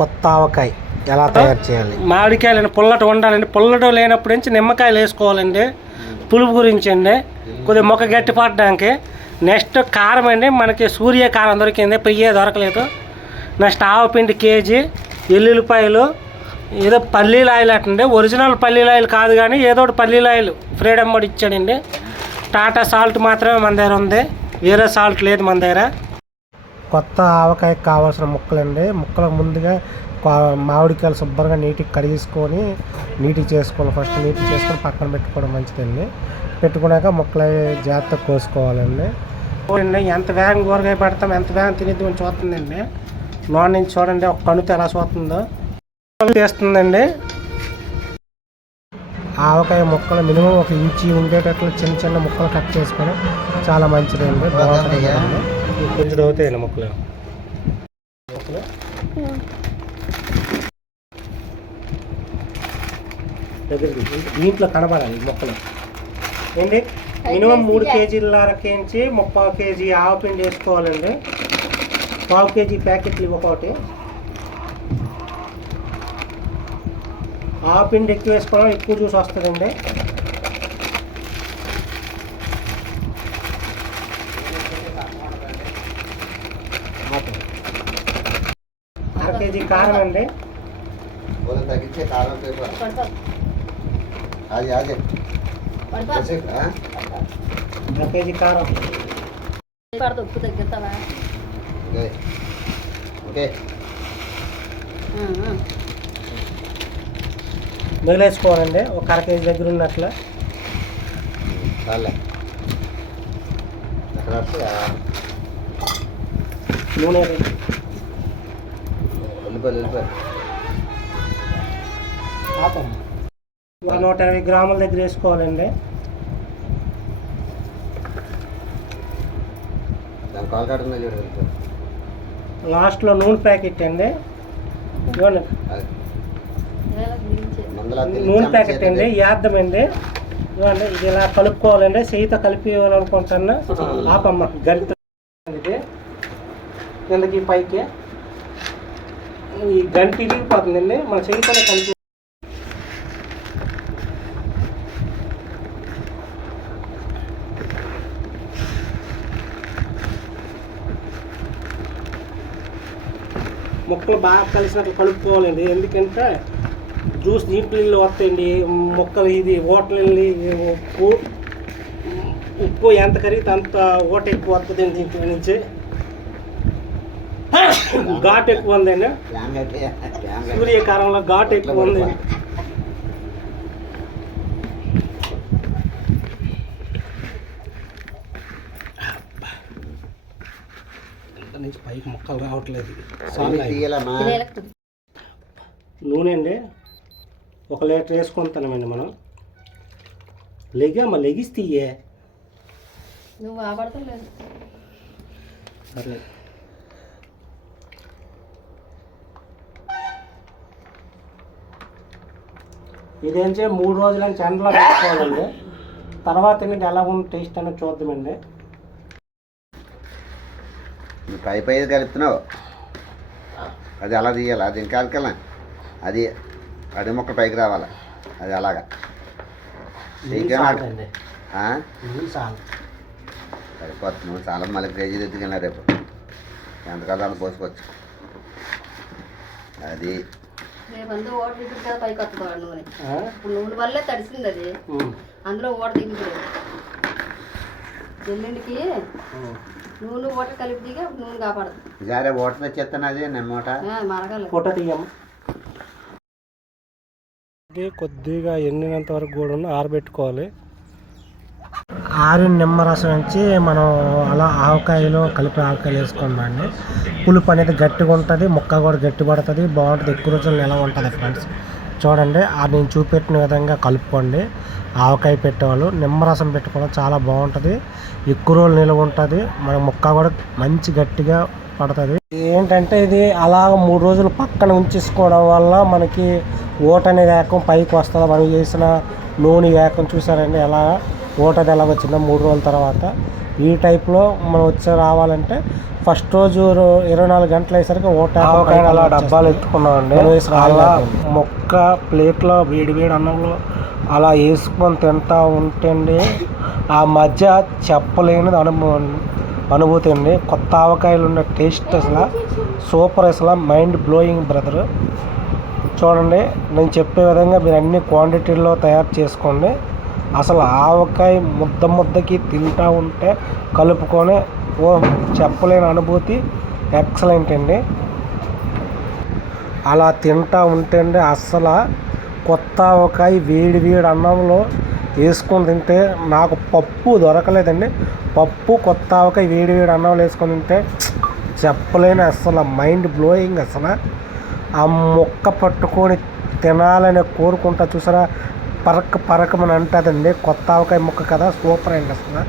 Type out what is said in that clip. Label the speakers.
Speaker 1: కొత్త ఆవకాయ ఎలా తయారు చేయాలి?
Speaker 2: మామిడికాయలు పుల్లట ఉండాలండి పుల్లట లేనప్పుడు నుంచి నిమ్మకాయలు వేసుకోవాలండి. పులుపు గురించి అండి. కొద్దిగా మొక్క గట్టి పడడానికి నెక్స్ట్ కారం అండి. మనకి సూర్యకారం దొరికింది. పెయ్యే దొరకలేదు. నెక్స్ట్ ఆవపిండి కేజీ ఎల్లుల్లిపాయలు ఏదో పల్లీల ఆయిల్ అట్టండి ఒరిజినల్ పల్లీల ఆయిల్ కాదు కానీ ఏదో ఒకటి పల్లీల ఆయిల్ ఫ్రీడమ్ కూడా ఇచ్చాడండి. టాటా సాల్ట్ మాత్రమే మన దగ్గర ఉంది. వేరే సాల్ట్ లేదు మన దగ్గర.
Speaker 1: కొత్త ఆవకాయకి కావాల్సిన ముక్కలండి. ముక్కలకు ముందుగా మామిడికాయలు శుభ్రంగా నీటికి కడిగేసుకొని నీటికి చేసుకోవాలి ఫస్ట్ నీటి చేసుకొని పక్కన పెట్టుకోవడం మంచిదండి. పెట్టుకున్నాక ముక్కలు అవి జాగ్రత్తగా కోసుకోవాలండి.
Speaker 2: చూడండి ఎంత వేగం కూరగాయ పెడతాం ఎంత వేగం తినేది అని చూస్తుందండి. నోటి నుంచి చూడండి ఒక కణుతో ఎలా చూస్తుందో. తీస్తుందండి.
Speaker 1: ఆవకాయ ముక్కలు మినిమం ఒక ఇంచి ఉండేటట్లు చిన్న చిన్న ముక్కలు కట్ చేసుకొని చాలా మంచిదండి. బాగుంటుంది
Speaker 2: కొంచెం అవుతాయండి మొక్కలు. దగ్గరికి. దీంట్లో కనబడాలి మొక్కలు. ఏంటి? మినిమం మూడు కేజీల కేంచి ముప్పై కేజీ ఆవపిండి వేసుకోవాలండి. పావు కేజీ ప్యాకెట్లు ఒకటి. ఆవు పిండి ఎక్కువ వేసుకోవడం ఎక్కువ జ్యూస్ వస్తుందండి. కేజీ కారం అండి.
Speaker 3: తగ్గించే కారం పేపర్. అది అదే.
Speaker 2: అర కేజీ కారం.
Speaker 4: ఉప్పు తగ్గిస్తావా?
Speaker 3: ఓకే.
Speaker 2: మిగిలేసుకోవాలండి ఒక అర కేజీ దగ్గర ఉన్నట్లు. నూనె పాపం నూట ఇరవై గ్రాముల దగ్గర వేసుకోవాలండి.
Speaker 3: దాని కాల్ చూడు.
Speaker 2: లాస్ట్లో నూనె ప్యాకెట్ అండి.
Speaker 3: అది.
Speaker 2: నూనె ప్యాకెట్ అండి యాద్దం అండి ఇదిగోండి ఇది ఇలా కలుపుకోవాలండి. చేయితో కలిపి ఇవ్వాలనుకుంటున్నా ఆపమ్మ గరిట. ఇది. కిందకి పైకి. ఈ గంట ఇరిగిపోతుందండి మన చేయితో కలిపి ముక్కలు బాగా కలిసినట్లు కలుపుకోవాలండి. ఎందుకంటే జ్యూస్ దీంట్లో నీళ్ళు వస్తాయండి. మొక్కలు ఇది ఓటలు ఉప్పు ఉప్పు ఎంత కరిగితే అంత ఓట ఎక్కువ వస్తుంది దీంట్లో నుంచి. ఘాట్ ఎక్కువ ఉందండి. సూర్యకారంలో ఘాట్ ఎక్కువ ఉంది నుంచి పైకి ముక్కలు రావట్లేదు. నూనె అండి. ఒక లీటర్ వేసుకుంటామండి మనం. లెగమ్మా లెగిసి తీయే.
Speaker 4: నువ్వు ఆపడతలేదు
Speaker 2: సరే. ఇదేంటే మూడు రోజుల నుంచి ఎండలో పెట్టుకోవాలండి. తర్వాత ఏంటంటే ఎలా ఉంది టేస్ట్ అనేది చూద్దామండి.
Speaker 3: పై పై కలుపుతున్నావు. అది అలా తీయాలి. అది ఇంకా అలకల. అది అడి మొక్క పైకి రావాలి. అది అలాగా?
Speaker 2: నీళ్ళు చాలు
Speaker 3: సరిపోతుంది నువ్వు చాలా మళ్ళీ కేజీ ఎత్తుకెళ్ళా రేపు. ఎంత కదా పోసుకోవచ్చు. అది
Speaker 4: ఓట దిగుతుంది కదా పైకి వస్తుంది నూనె? ఇప్పుడు నూనె వల్లే తడిసింది అది. అందులో ఓట దిగుతుంది ఎల్లుండికి. నూనె ఓట కలిపి దిగి నూనె కాపాడదు.
Speaker 3: జారే ఓటర్ తెచ్చేస్తాను అది నిమ్మోట
Speaker 4: మరగాలి.
Speaker 2: ఫోటో తీయమ్మ. ఇది కొద్దిగా ఎండినంత వరకు కూడా ఆరబెట్టుకోవాలి.
Speaker 1: ఆరిన నిమ్మరసం నుంచి మనం అలా ఆవకాయలో కలిపి ఆవకాయలు వేసుకుందామండి పులుపు అనేది గట్టిగా ఉంటుంది ముక్క కూడా గట్టి పడుతుంది బాగుంటుంది. ఎక్కువ రోజులు నిలవ ఉంటుంది ఫ్రెండ్స్ చూడండి ఆ నేను చూపెట్టిన విధంగా కలుపుకోండి. ఆవకాయ పెట్టేవాళ్ళు నిమ్మరసం పెట్టుకోవడం చాలా బాగుంటుంది. ఎక్కువ రోజులు నిలవ ఉంటుంది మన ముక్క కూడా మంచి గట్టిగా పడుతుంది. ఏంటంటే ఇది అలా మూడు రోజులు పక్కన ఉంచేసుకోవడం వల్ల మనకి ఓట అనేది పైకి వస్తుంది. మనం చేసిన నూనె వేకం చూసారండి ఎలా ఓట అది ఎలా వచ్చిందో మూడు రోజుల తర్వాత. ఈ టైప్లో మనం వచ్చి రావాలంటే
Speaker 2: ఫస్ట్ రోజు ఇరవై నాలుగు గంటలు అయ్యేసరికి ఓట
Speaker 1: అలా డబ్బాలు ఎత్తుకున్నామండి. అలా. మొక్క ప్లేట్లో వేడి వేడి అన్నంలో అలా వేసుకొని తింటా ఉంటండి ఆ మధ్య చెప్పలేనిది అనుభవం అనుభూతి అండి. కొత్త ఆవకాయలు ఉన్న టేస్ట్ అసలు సూపర్ అసలు. Mind blowing brother. చూడండి నేను చెప్పే విధంగా మీరు అన్ని క్వాంటిటీల్లో తయారు చేసుకోండి. అసలు ఆవకాయ ముద్ద ముద్దకి తింటూ ఉంటే కలుపుకొని ఓ చెప్పలేని అనుభూతి ఎక్సలెంట్ అండి. అలా తింటూ ఉంటే అండి అసలు కొత్త ఆవకాయ వేడి వేడి అన్నంలో వేసుకొని తింటే నాకు పప్పు దొరకలేదండి. పప్పు కొత్త ఆవకాయ వేడి వేడి అన్నంలో వేసుకొని తింటే చెప్పలేని అసలు మైండ్ బ్లోయింగ్ అసలు. ఆ మొక్క పట్టుకొని తినాలని కోరుకుంటా చూసారా? పరక పరకమని అంటుందండి. కొత్త ఆవకాయ ముక్క కదా సూపర్ అండి అసలు.